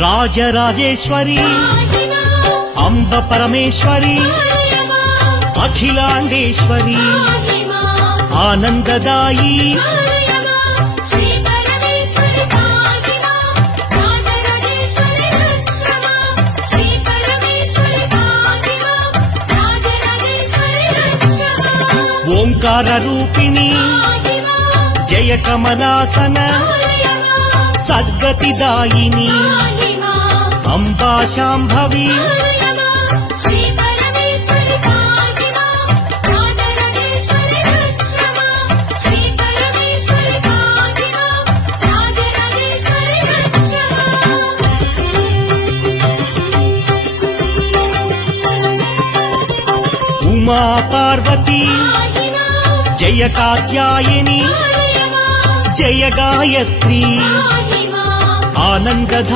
రాజరాజేశ్వరి అంబ పరమేశ్వరి అఖిలాండేశ్వరి ఆనందదాయి ఓంకార రూపిణి జయ కమలాసన సద్గతిదాయిని అంబా శాంభవి ఉమా పార్వతి జయ కాత్యాయని జయ గాయత్రి ఆనందధ